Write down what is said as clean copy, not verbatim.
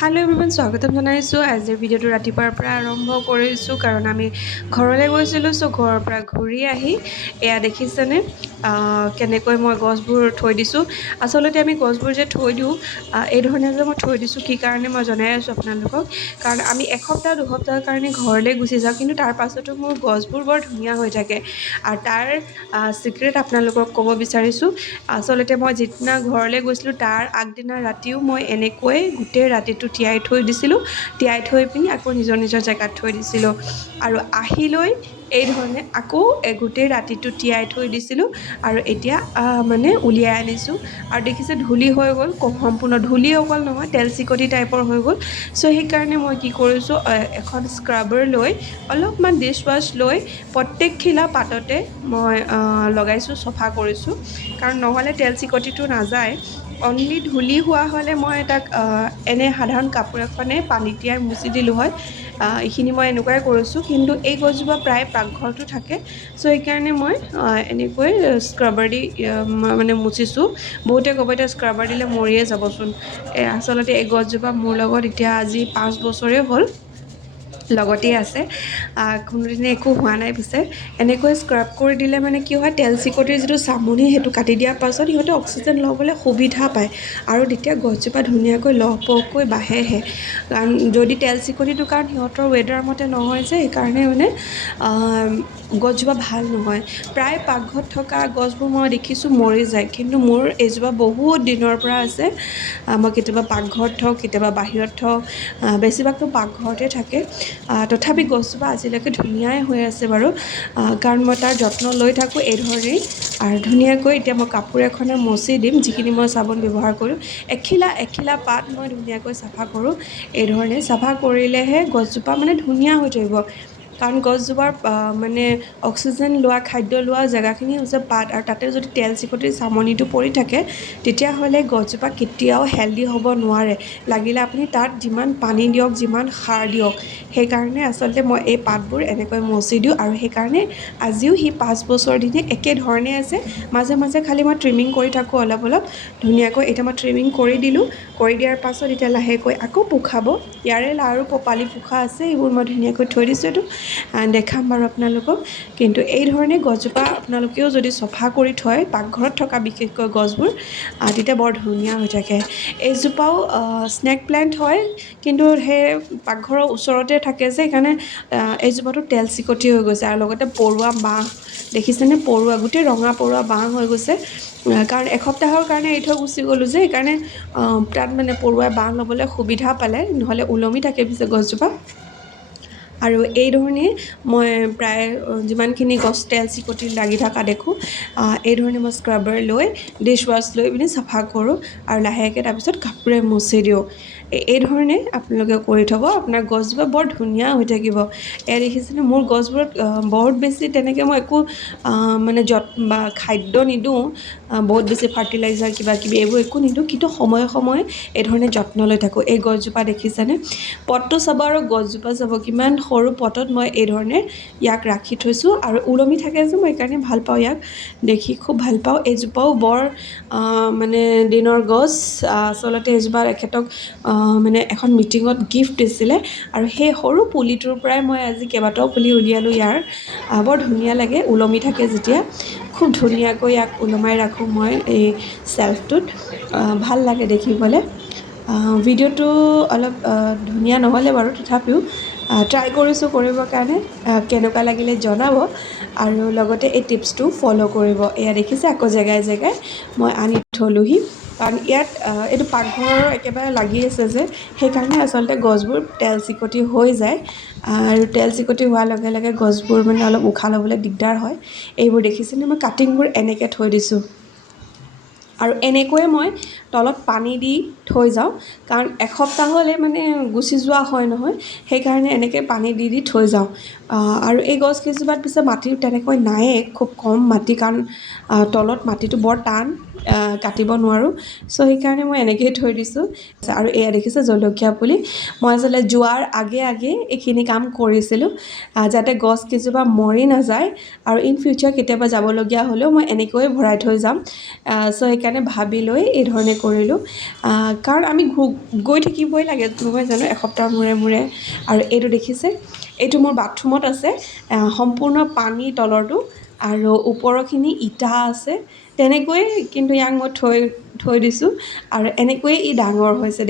Hello' everyone, স্বাগতম জনাইছোঁ। আজিৰ ভিডিঅ'টো ৰাতিপুৱাৰ পৰা আৰম্ভ কৰিছোঁ কাৰণ আমি ঘৰলৈ গৈছিলোঁ। ঘৰৰ পৰা ঘূৰি আহি এয়া দেখিছেনে কেনেকৈ মই গছবোৰ থৈ দিছোঁ। আচলতে আমি গছবোৰ যে থৈ দিওঁ এই ধৰণে যে মই থৈ দিছোঁ কি কাৰণে মই জনাই আছোঁ আপোনালোকক। কাৰণ আমি এসপ্তাহ দুসপ্তাহৰ কাৰণে ঘৰলৈ গুচি যাওঁ, কিন্তু তাৰ পাছতো মোৰ গছবোৰ বৰ ধুনীয়া হৈ থাকে। আৰু তাৰ ছিক্ৰেট আপোনালোকক ক'ব বিচাৰিছোঁ। আচলতে মই যিদিনা ঘৰলৈ গৈছিলোঁ তাৰ আগদিনা ৰাতিও মই এনেকৈ গোটেই ৰাতিটো তিয়াই থৈ দিছিলোঁ। তিয়াই থৈ পিনি আকৌ নিজৰ নিজৰ জেগাত থৈ দিছিলোঁ আৰু আহি লৈ এই ধৰণে আকৌ গোটেই ৰাতিটো তিয়াই থৈ দিছিলোঁ। আৰু এতিয়া মানে উলিয়াই আনিছোঁ আৰু দেখিছে ধূলি হৈ গ'ল, সম্পূৰ্ণ ধূলি অকল নহয়, তেল চিকটি টাইপৰ হৈ গ'ল। সেইকাৰণে মই কি কৰিছোঁ, এখন স্ক্ৰাবাৰ লৈ অলপমান ডিছ ৱাছ লৈ প্ৰত্যেকখিলা পাততে মই লগাইছোঁ, চফা কৰিছোঁ। কাৰণ নহ'লে তেল চিকটিটো নাযায়। অনলি ধূলি হোৱা হ'লে মই তাক এনে সাধাৰণ কাপোৰ এখনে পানী তিয়াই মুচি দিলোঁ হয়। এইখিনি মই এনেকুৱাই কৰিছোঁ, কিন্তু এই গছজোপা প্ৰায় পাকঘৰতো থাকে। সেইকাৰণে মই এনেকৈ স্ক্ৰাবাৰ দি মানে মুচিছোঁ। বহুতে ক'ব এতিয়া স্ক্ৰাবাৰ দিলে মৰিয়ে যাবচোন। আচলতে এই গছজোপা মোৰ লগত এতিয়া আজি 5 বছৰেই হ'ল, লগতেই আছে। কোনোদিনে একো হোৱা নাই। পিছে এনেকৈ স্ক্ৰাব কৰি দিলে মানে কি হয়, তেল চিকটিৰ যিটো চামনি সেইটো কাটি দিয়াৰ পাছত সিহঁতে অক্সিজেন ল'বলৈ সুবিধা পায় আৰু তেতিয়া গছজোপা ধুনীয়াকৈ লহপহকৈ বাঢ়েহে। কাৰণ যদি তেল চিকটিটো কাৰণ সিহঁতৰ ৱেডাৰ মতে নহয় যে, সেইকাৰণে মানে গছজোপা ভাল নহয়। প্ৰায় পাকঘৰত থকা গছবোৰ মই দেখিছোঁ মৰি যায়, কিন্তু মোৰ এইজোপা বহুত দিনৰ পৰা আছে। মই কেতিয়াবা পাকঘৰত থওঁ, কেতিয়াবা বাহিৰত থওঁ, বেছিভাগতো পাকঘৰতে থাকে। তথাপি গছজোপা আজিলৈকে ধুনীয়াই হৈ আছে বাৰু। কাৰণ মই তাৰ যত্ন লৈ থাকোঁ এই ধৰণেই। আৰু ধুনীয়াকৈ এতিয়া মই কাপোৰ এখনে মচি দিম, যিখিনি মই চাবোন ব্যৱহাৰ কৰোঁ। এখিলা পাত মই ধুনীয়াকৈ চাফা কৰোঁ। এই ধৰণে চাফা কৰিলেহে গছজোপা মানে ধুনীয়া হৈ থাকিব। কাৰণ গছজোপাৰ মানে অক্সিজেন লোৱা, খাদ্য লোৱা জেগাখিনি হৈছে পাত, আৰু তাতে যদি তেল চিকটিৰ চামনিটো পৰি থাকে তেতিয়াহ'লে গছজোপা কেতিয়াও হেল্ডি হ'ব নোৱাৰে। লাগিলে আপুনি তাত যিমান পানী দিয়ক, যিমান সাৰ দিয়ক। সেইকাৰণে আচলতে মই এই পাতবোৰ এনেকৈ মচি দিওঁ, আৰু সেইকাৰণে আজিও সি 5 বছৰ দিনে একেধৰণে আছে। মাজে মাজে খালি মই ট্ৰিমিং কৰি থাকোঁ অলপ অলপ। ধুনীয়াকৈ এতিয়া মই ট্ৰিমিং কৰি দিলোঁ। কৰি দিয়াৰ পাছত এতিয়া লাহেকৈ আকৌ পোখাব। ইয়াৰে আৰু পপালি পোখা আছে, এইবোৰ মই ধুনীয়াকৈ থৈ দিছোঁ। এইটো দেখাম বাৰু আপোনালোকক। কিন্তু এই ধৰণে গছজোপা আপোনালোকেও যদি চফা কৰি থয়, পাকঘৰত থকা বিশেষকৈ গছবোৰ, তেতিয়া বৰ ধুনীয়া হৈ থাকে। এইজোপাও স্নেক প্লেণ্ট হয়, কিন্তু সেই পাকঘৰৰ ওচৰতে থাকে যে, সেইকাৰণে এইজোপাটো তেল চিকটি হৈ গৈছে। আৰু লগতে পৰুৱা বাঁহ দেখিছেনে, পৰুৱা গোটেই ৰঙা পৰুৱা বাঁহ হৈ গৈছে। কাৰণ এসপ্তাহৰ কাৰণে এৰি থৈ গুচি গ'লোঁ যে, সেইকাৰণে তাত মানে পৰুৱাই বাঁহ ল'বলৈ সুবিধা পালে, নহ'লে ওলমি থাকে পিছে গছজোপা। আৰু এই ধৰণে মই প্ৰায় যিমানখিনি গছ তেল চিকটি লাগি থকা দেখোঁ, এই ধৰণে মই স্ক্ৰাবাৰ লৈ ডিছ ৱাছ লৈ পিনি চাফা কৰোঁ আৰু লাহেকৈ তাৰপিছত কাপোৰে মুচি দিওঁ। এই ধৰণে আপোনালোকে কৰি থ'ব, আপোনাৰ গছজোপা বৰ ধুনীয়া হৈ থাকিব। এয়া দেখিছেনে, মোৰ গছবোৰত বহুত বেছি তেনেকৈ মই একো মানে খাদ্য নিদিওঁ, বহুত বেছি ফাৰ্টিলাইজাৰ কিবা কিবি এইবোৰ একো নিদিওঁ, কিন্তু সময়ে সময়ে এই ধৰণে যত্ন লৈ থাকোঁ। এই গছজোপা দেখিছেনে, পটটো চাব আৰু গছজোপা চাব, কিমান সৰু পটত মই এই ধৰণে ইয়াক ৰাখি থৈছোঁ। আৰু ওলমি থাকে যে, মই সেইকাৰণে ভাল পাওঁ, ইয়াক দেখি খুব ভাল পাওঁ। এইজোপাও বৰ মানে দিনৰ গছ। আচলতে এইজোপা এখেতক মানে এখন মিটিঙত গিফ্ট দিছিলে, আৰু সেই সৰু পুলিটোৰ পৰাই মই আজি কেইবাটাও পুলি উলিয়ালোঁ ইয়াৰ। বৰ ধুনীয়া লাগে, ওলমি থাকে যেতিয়া। খুব ধুনীয়াকৈ ইয়াক ওলমাই ৰাখোঁ মই এই শ্বেল্ফটোত। ভাল লাগে দেখিবলৈ। ভিডিঅ'টো অলপ ধুনীয়া নহ'লে বাৰু, তথাপিও ট্ৰাই কৰিছোঁ কৰিবৰ কাৰণে। কেনেকুৱা লাগিলে জনাব, আৰু লগতে এই টিপছটো ফ'ল' কৰিব। এয়া দেখিছে, আকৌ জেগাই জেগাই মই আনি থ'লোহি। কাৰণ ইয়াত এইটো পাকঘৰৰ একেবাৰে লাগি আছে যে, সেইকাৰণে আচলতে গছবোৰ তেল চিকটি হৈ যায়। আৰু তেল চিকটি হোৱাৰ লগে লগে গছবোৰ মানে অলপ উশাহ ল'বলৈ দিগদাৰ হয়। এইবোৰ দেখিছেনে, মই কাটিংবোৰ এনেকৈ থৈ দিছোঁ। আৰু এনেকৈয়ে মই তলত পানী দি থৈ যাওঁ, কাৰণ এসপ্তাহলৈ মানে গুচি যোৱা হয় নহয়, সেইকাৰণে এনেকৈ পানী দি দি থৈ যাওঁ। আৰু এই গছকেইজোপাত পিছে মাটি তেনেকৈ নায়ে, খুব কম মাটি, কাৰণ তলত মাটিটো বৰ টান, কাটিব নোৱাৰোঁ। চ' সেইকাৰণে মই এনেকৈয়ে থৈ দিছোঁ। আৰু এয়া দেখিছে জলকীয়া পুলি। মই আচলতে যোৱাৰ আগে আগে এইখিনি কাম কৰিছিলোঁ, যাতে গছকেইজোপা মৰি নাযায় আৰু ইন ফিউচাৰ কেতিয়াবা যাবলগীয়া হ'লেও মই এনেকৈয়ে ভৰাই থৈ যাম। চ' সেইকাৰণে ভাবি লৈ এই ধৰণে কৰিলোঁ। কাৰণ আমি গৈ থাকিবই লাগে নহয় জানো, এসপ্তাহৰ মূৰে মূৰে। আৰু এইটো দেখিছে, এইটো মোৰ বাথৰুমত আছে, সম্পূৰ্ণ পানী তলৰটো, আৰু ওপৰৰখিনি ইটা আছে। তেনেকৈয়ে কিন্তু ইয়াক মই থৈ দিছোঁ, আৰু এনেকৈয়ে ই ডাঙৰ হৈছে।